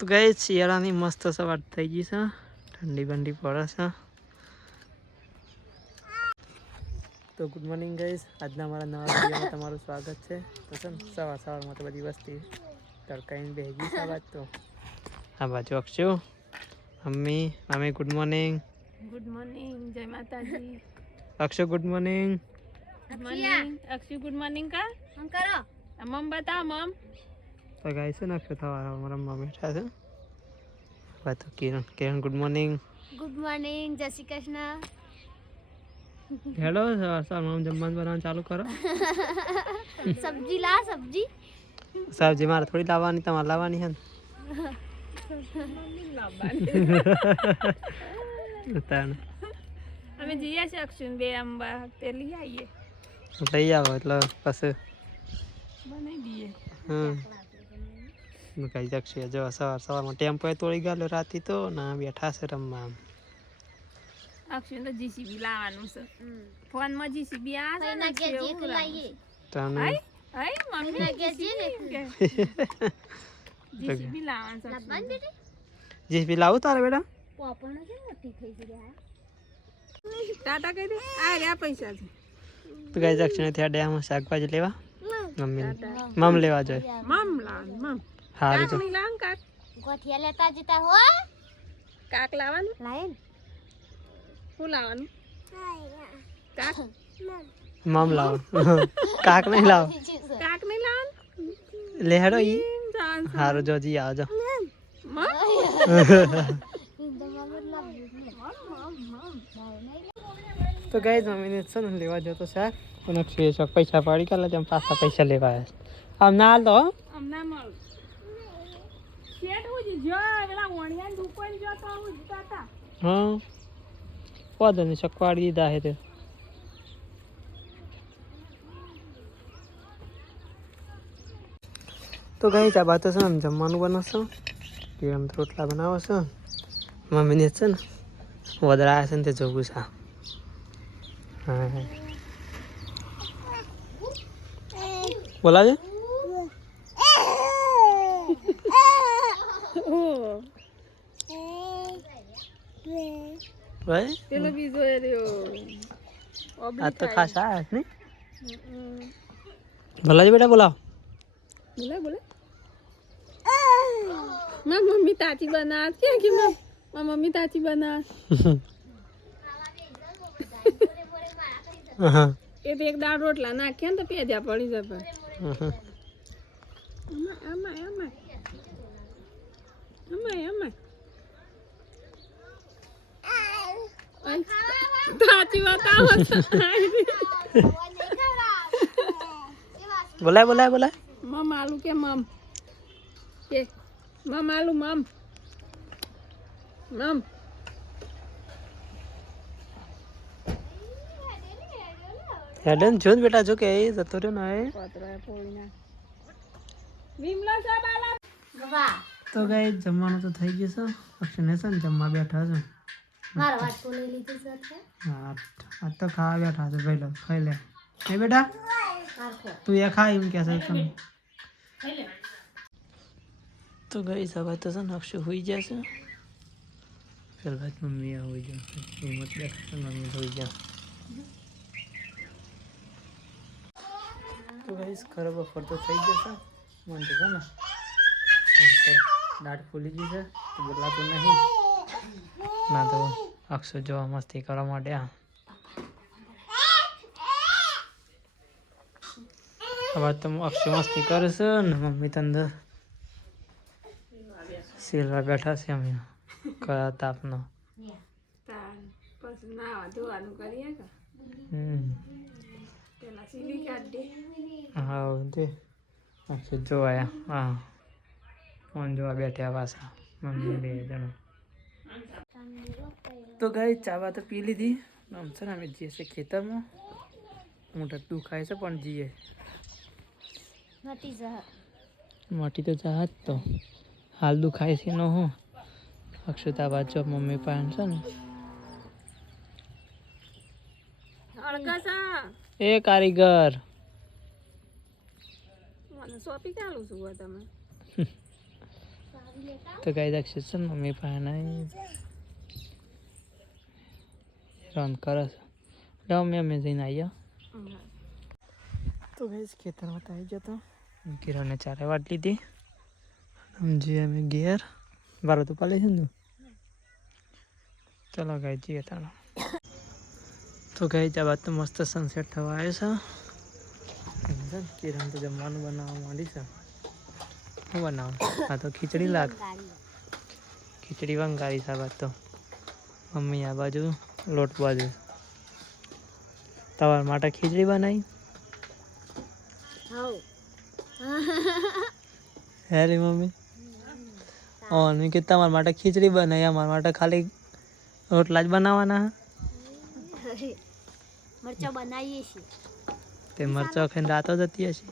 તો ગઈ શિયાળાની મસ્ત સવાર થઈ ગઈ છે, ઠંડી બંડી પડે છે. તો ગુડ મોર્નિંગ ગાઈસ, આજના મારા નવા વિડીયોમાં તમારું સ્વાગત છે. તો છે ને સવારમાં તો બધી વસ્તી તડકાઈને બેગી છે. બાદ તો આ બાજુ Akshu, mummy good morning. Good morning, જય માતાજી. Akshu good morning. Good morning Akshu, good morning કા હમ કરો મમ બતા મમ. તો ગાઈસ છે ને અક્ષુ થવા મારા મમ્મી બેઠા છે. બાદ તો કિરણ ગુડ મોર્નિંગ. ગુડ મોર્નિંગ, જય શ્રી કૃષ્ણ. હેલો સવારમાં જમવાનું બનાવવાનું ચાલુ કરો. સબ્જી મારે થોડી લાવવાની, તમારે લાવવાની છે ને. અમે જઈએ છીએ અક્ષુન બે અંબા તે લઈ આવીએ. લઈ આવો એટલે પછી બનાવી દઈએ. કઈ જક્ષે જો સવારમાં ટેમ્પો તોડી ગયેલો રાતે, તો ના બેઠા છે રમવા. અક્ષુન તો જીસીબી લાવવાનું છે. ફોનમાં જીસીબી આ છે ને જીસીબી લાવવાનું છે. જીસીબી લાવું તારે બેટા? ટાટા કહી દે, આ રહ્યા પૈસા છે. તો કઈ જક્ષે ત્યાં ડેમ શાકભાજી લેવા મમ લેવા જોઈએ. મમ લાવવાનું મમ. હારું કાક નહીં લાવવાનું, કાક ગોઠિયા લેતા જતા હો. કાક લાવવાનું. લાઈન શું લાવવાનું? કાક મમ લાવો. કાક નહીં લાવો. કાક નહીં લાવવાનું. લે હેડો ઈ હારું જોજી આવજો. તો ગાઈસ મમ્મીને છે ને લેવા જતો શાક, પણ અક્ષય શાક પૈસા પાડી કાઢલા, તેમ પાછા પૈસા લેવા આવ્યા. આમ ના હાલ તો અમને મળ શેઠ હું જો પેલા વણિયાન દુકાન જો તો હું જતા. હા વાંધો નહીં, શાક પાડી દીધા હે તે. તો ગાઈસ આ બાત છે ને જમવાનું બનાવશો, કેમ રોટલા બનાવો છો. મમ્મીને છે ને વધરા આવે છે ને તે જોવું છે. હા બોલાજે. પેલો બીજો એ રહ્યો આ તો ખાસ આ ને. બોલાજે બેટા, બોલાવ. બોલે બોલે મારી મમ્મી તાતી બનાત કે મારી મમ્મી તાતી બનાત એ તો એક દાળ રોટલા નાખ્યા ને તો પેજા પડી જશે. આમાં આમાં આમાં આમાં તાતી બતાવો. બોલાય. મમ આલુ કે મમ કે મમ આલુ મમ મમ. હેડન જોન બેટા, જો કે એ જતો રહ્યો ને એ પતરા પોઈના વિમલા સાહેબ આલા. વાહ, તો ગાઈસ જમવાનું તો થઈ ગયું છે. અક્ષને છે ને જમવા બેઠા છે. મારા વાત તો લઈ લીધી છે એટલે હા આ તો ખાવા બેઠા છે. ભાઈ લો ખાઈ લે. એ બેટા તું એ ખા એમ કે છે તમે. તો ગાઈસ હવે તો છે ને અક્ષુ હોઈ જશે. પેલા મમ્મી આ હોઈ જશે. હિંમત બેઠા છે, મમ્મી હોઈ જાય. તો ગાઈસ ખરાબ બપોર તો થઈ જશે. મને તો છે ને દાઢ ફૂલી ગઈ છે, તો બોલાતું નહીં. ના તો અક્ષુ જોવા મસ્તી કરવા માટે હવે તો અક્ષુ મસ્તી કરે છે ને મમ્મી તંદર સિલવા બેઠા છે. અમે કયા તાપનો પછી નાવા ધોવાનું કરીએ કે પેલા સીલી કાઢ દે. હા તે અક્ષુ જોવાયા. હા ફોન જોવા બેઠ્યા પાછા મમ્મી બે જણા. તો ગાઈ ચાવા તો પી લીધી. આમ છે ને અમે જઈએ છીએ ખેતરમાં. મોટા દુખાય છે પણ જઈએ. મોટી તો જહાજ તો હાલ દુખાય છે નો હું. અક્ષતા બાજુ મમ્મી પાસે છે ને. એ કારીગર મને સોપી ચાલુ છું તમે તો ગાઈસ અક્ષિત છે મમ્મી પાસે રન કરે છે લો અમે જઈને આવ્યા તો ગાઈસ ખેતરમાં આવી ગયો તો કિરણને ચારે વાટ લીધી સમજી અમે ઘેર બારો તો પાલે છે ને ચલો ગાઈસ જઈએ તાણા તો ગાઈસ આ વાત તો મસ્ત સનસેટ થવા આવ્યો છે કિરણ તો જમવાનું બનાવવા માંડી છે શું બનાવું આ તો ખીચડી લાગ ખીચડી વંગારી છે આ વાત તો મમ્મી આ બાજુ લોટ બાજુ તમારા માટે ખીચડી બનાવી હે રે મમ્મી મેં કીધું તમારા માટે ખીચડી બનાવી અમારા માટે ખાલી રોટલા જ બનાવવાના મરચા બનાવીએ છીએ તે મરચો ખાઈને રાતો જતી હશે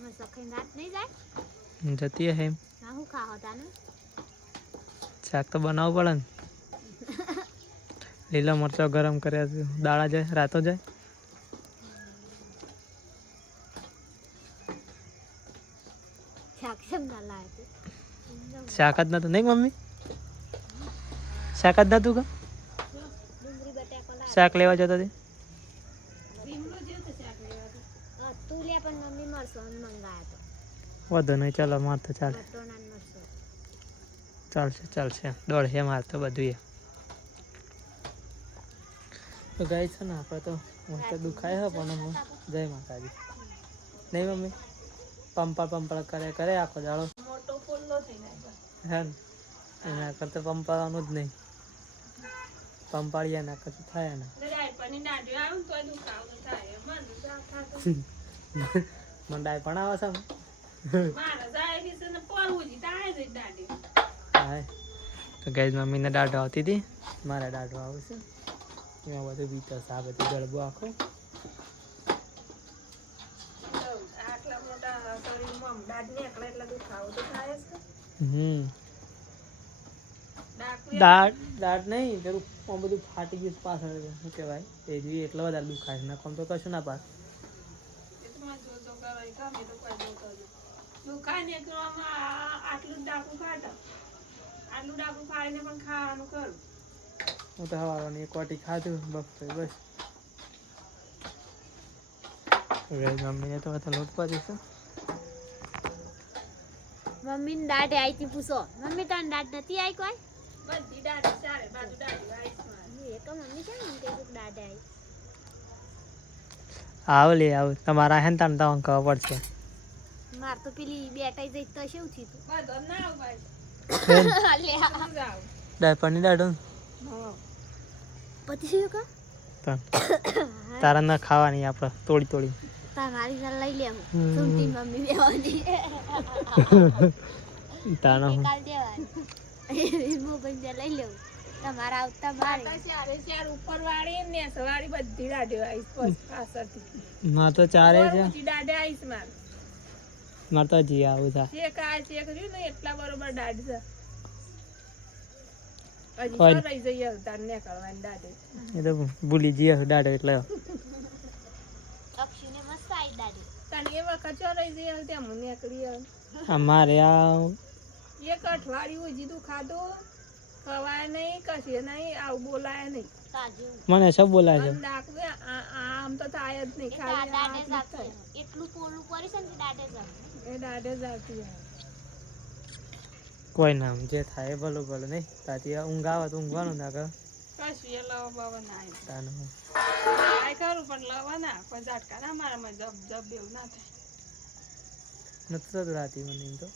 મરચા ખાઈને રાત નહીં જાય જતી હશે એમ ના હું ખાવા તાને શાક તો બનાવવું પડે ને લીલા મરચો ગરમ કર્યા છે દાડા જાય રાતો જાય શાક શેમ ના લાગે શાક જ નતું નહીં મમ્મી શાક જ નતું કા ડુંગળી બટાકા લાગે શાક લેવા જતો હતી તું લે પણ મમ્મી મરસો મંગાયા તો વધુ નહીં ચાલો માર તો ચાલે બટોના મરસો ચાલશે દોડશે માર તો બધું તો ગાય છે ને આપણે તો મસ્ત દુખાય હે પણ જય માતાજી નહીં મમ્મી પંપળ કરે આખો દાડો મોટો ફૂલ્લો થઈ જાય હે ને એના કરતા પંપાળવાનું જ નહીં પંપાળીયા ના કરતા થાય ને ડાયપરની દાઢી આવું તો દુખાવો થાય મને ડાય પણ આવે છે મારા જાય છે ને પડવું જ તાય જ દાઢી હા તો ગાય મમ્મીને દાઢો આવતી હતી મારે દાઢો આવે છે એમાં બધું બીતો છે આ બધું ગળબો આખો આટલા મોટા શરીરમાં દાઢ નીકળે એટલે દુખાવો તો થાય જ દાઢ નહીં પેલું આમ બધું ફાટી ગયું પાછળ શું કહેવાય એ જોઈએ એટલો વધારે દુખાય ના કોમ તો કશું ના પાસ દુખાય ને આટલું ડાકું ફાટે આટલું ડાકું ફાડીને પણ ખાવાનું કરું હું તો હવારની એક વાટી ખાધું બસ મમ્મીને તો લોટ પાડી છે મમ્મીને દાઢ આવી હતી પૂછો મમ્મી તને દાઢ નથી આવી કોઈ બધી દાઢી ચારે બાજુ દાઢી આઈસમાં એ તો મમ્મી છે ને કે દાઢ આવી આવ તમારા હે ને તમને ખબર પડશે માર તો પેલી બેટાઈ જઈ તો શું થયું તું બધો ના આવ ભાઈ લે જાવ ડાયપરની દાઢો પછી શું કા તારા ના ખાવાની આપણે તોડી મારી સાલ લઈ લે સુનતી મમ્મી બેવાની તારા કાલ દેવાની મોબાઈલ દે લઈ લેવું તમારા આવતા મારે ચાર ઉપર વાળી ને સવાળી બધી દાઢી આઈસ પાછળથી માર તો ચારે છે દાઢે આઈસ માર તો જી આવું છે ચેક રહ્યું ને એટલા બરોબર દાઢ છે હજી કોઈ તો રહી જઈએ તાર ને કરવાની દાઢે એ તો ભૂલી જઈએ દાઢો એટલે અક્ષીને મસ્ત આવી દાઢી તને એ વખત ચો રહી જઈએ ત્યાં મને નીકળી અમારે આ એક અઠવાડિયું જીધું ખાધું ખવાય નહીં કશે નહીં આવું બોલાય નહીં કાજુ મને સબ બોલાય છે ડાકવે આમ તો થાય જ નહીં ખાલી દાઢે આ જાતે એટલું પોલું કરી છે ને દાઢે જાતે એ દાઢે જ આવતી કોઈ નામ જે થાય ભલું નહીં તાતી ઊંઘ આવે તો ઊંઘવાનું ના કર કશું એ લવા બાવા ના આવી તાનું ટ્રાય કરું પણ લવા ના કોઈ ઝાટકા ના મારામાં જબ એવું ના થાય નથી થતું રાતી મને એમ તો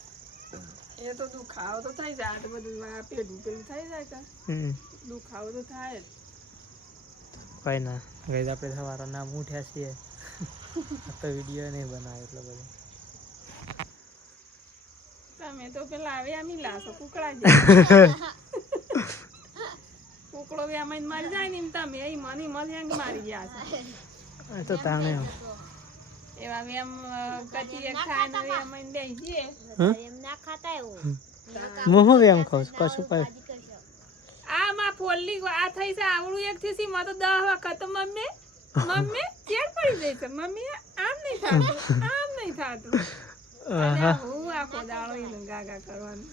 એ તો દુખાવો તો થઈ જાય આટલું બધું પેલું થઈ જાય કે દુખાવો તો થાય જ કોઈ ના ગઈ આપણે સવારે નામ ઉઠ્યા છીએ તો વિડીયો નહીં બનાવે એટલો બધો તમે તો પેલા આવ્યા મિલાશો કુકડા કુકડો વ્યામાં મારી જાય ને એમ તમે એ મને હેંગ મારી ગયા છે તો તાને એવા વેમ કચી એક ખાય ને વેમ બેસી જઈએ એમ ના ખાતા એવું હું એમ ખાઉં છું કશું કઈ આ માં ફોલ્લી આ થઈ છે આવડું એક થી માં તો 10 વખત મમ્મી ચેડ પડી જાય છે મમ્મી આમ નહીં થાતું આહા હું આખો દાડો એને ગાગા કરવાનું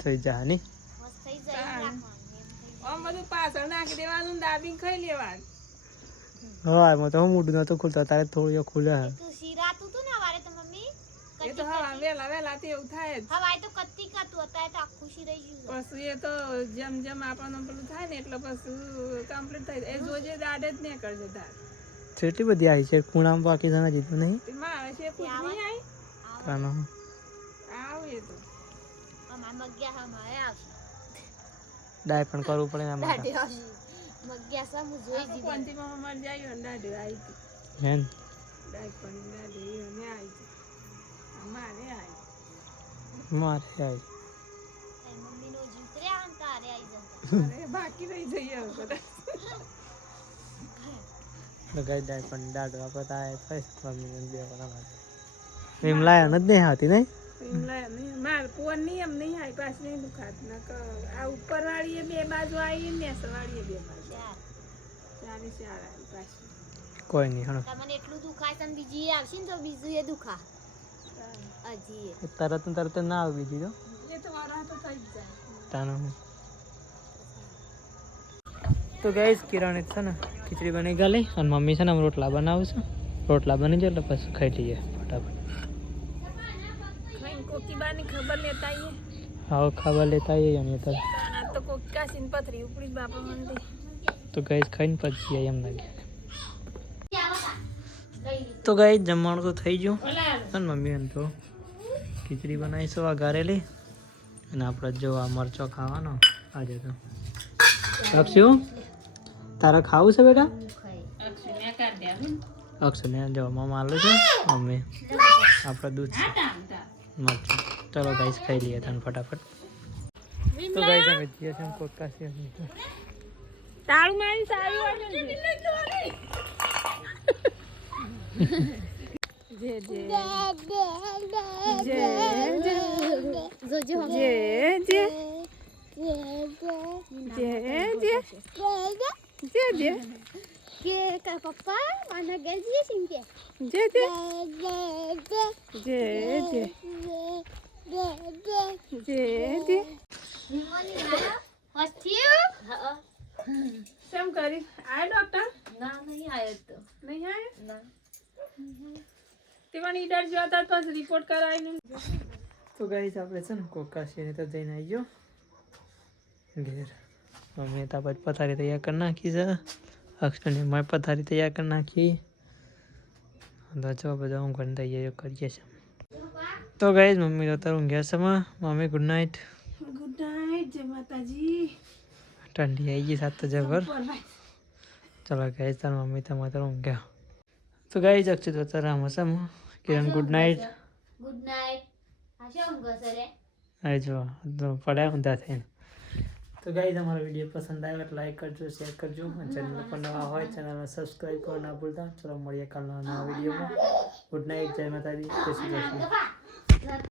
થઈ જા ની મસ્ત થઈ જાય એવું રાખવાનું એમ થઈ આમ બધું પાછળ નાખી દેવાનું દાબીને ખાઈ લેવાનું હા એમાં તો હું મૂડું નતું ખુલતો તારે થોડું ખુલે જાય. તું શીરાતું તું ને વારે તો મમ્મી એ તો હા વેલા તે એવું થાય જ હવાય તો કત્તી કાતું હતા તો આખું શીરાઈ ગયું. પછી એ તો જેમ જેમ આપણને પેલું થાય ને એટલે પછી કમ્પ્લીટ થઈ જાય એ જોજે દાડે જ નહીં કરજે દાડ કેટલી બધી આવી છે ખૂણામાં બાકી જણા જીતું નહીં મારે છે કુછ નહીં આવી તાનો આવે તો અમાર મગ્યા હમારે આવશે. ડાય પણ કરવું પડે ને આમાં દાઢી આવશે. મગ્યા સા હું જોઈ દીધી. કોંતીમાં અમારે જાય ને દાડે આવી હતી હે ને? દાડ પણ દાડે એને આવી હતી અમારે આવી મારે આવી તારી મમ્મીનો જ ઉતર્યા ને તારે આઈ જતા. અરે બાકી રહી જઈએ હવે બધા તો ગઈ ડાય પણ દાડો આપણે તો આ થાય મમ્મીને બે બનાવવા એમ લાયા નથી નહીં આવતી નહીં માર ફોન નહીં એમ નહીં આવી પાછી નહીં દુખાત આ ઉપર વાળી બે બાજુ આવી ને વાળી બે બાજુ ચાર. ચારે ચાર આવી પાછી કોઈ નહીં હણો તમને એટલું દુખાય છે ને બીજી આવશે ને તો બીજું એ દુખા હજી એ. તરત ના આવે બીજી તો એ તો મારા તો થઈ જ જાય તાનો તો ગાઈસ કિરણ છે ને ખીચડી બની ગઈ અને મમ્મી છે ને રોટલા બનાવું છું રોટલા બની જાય એટલે પછી ખાઈ લઈએ ફટાફટ ખાઈને કોકીબાની ખબર લેતા આવીએ હા ખાવા લેતા આવીએ અને તો આ તો કોકી કાશીને પથરી ઉપડી જ બાપા મંદી તો ગાઈસ ખાઈને પછી જઈએ એમ લાગે તો ગાઈસ જમવાનું તો થઈ ગયું અને મમ્મી એમ તો ખીચડી બનાવીશું વઘારેલી અને આપણે જો આ મરચો ખાવાનો આજે તો અક્ષુ તારે ખાવું છે બેટા અક્ષુને જો મમ્મા આલું છે મમ્મી આપણે દૂધ છે મરચું ચલો ગાઈસ ખાઈ લઈએ તને ફટાફટ તો ગાઈસ અમે જઈએ છીએ કોકા છે તાળું મારી સારી વાગે જે જે જે જોજો જે જે જે જે કે કા પપ્પા માના ગેજી સિંકે જે જે જે જે જે કેમ કરી આ ડોક્ટર ના નહીં આયો તો નહીં આયા ના તેવાની ઈડર જોતા પછી રિપોર્ટ કરાવીને તો ગાઈસ આપણે છે ને કોકા છે તો જઈને આવી ગયો ઘેર મમ્મીએ તો પછી પથારી તૈયાર કરી નાખી છે અક્ષરને મેં પથારી તૈયાર કરી નાખી તો જો બધા ઊંઘવાની તૈયારીઓ કરીએ છીએ તો ગાઈસ મમ્મી તો તારું ઘેર છે mummy good night good night જય માતાજી ઠંડી આવી ગઈ સાત તો જબર ચલો ગાઈસ તાર મમ્મી તમારે તારું ઊંઘ્યા તો ગાઈસ અક્ષિત તો તારા મસમ કિરણ ગુડ નાઇટ ગુડ નાઇટ આ શું ઊંઘો રે આવી જો તો પડ્યા ઊંધા થઈને તો ગાઈસ અમારો વિડીયો પસંદ આવ્યો તો લાઈક કરજો શેર કરજો અને ચેનલ પર નવા હોય ચેનલને સબસ્ક્રાઈબ કરવા ના ભૂલતા ચલો મળીએ કાલના નવા વિડીયોમાં ગુડ નાઇટ જય માતાજી જય શ્રી કૃષ્ણ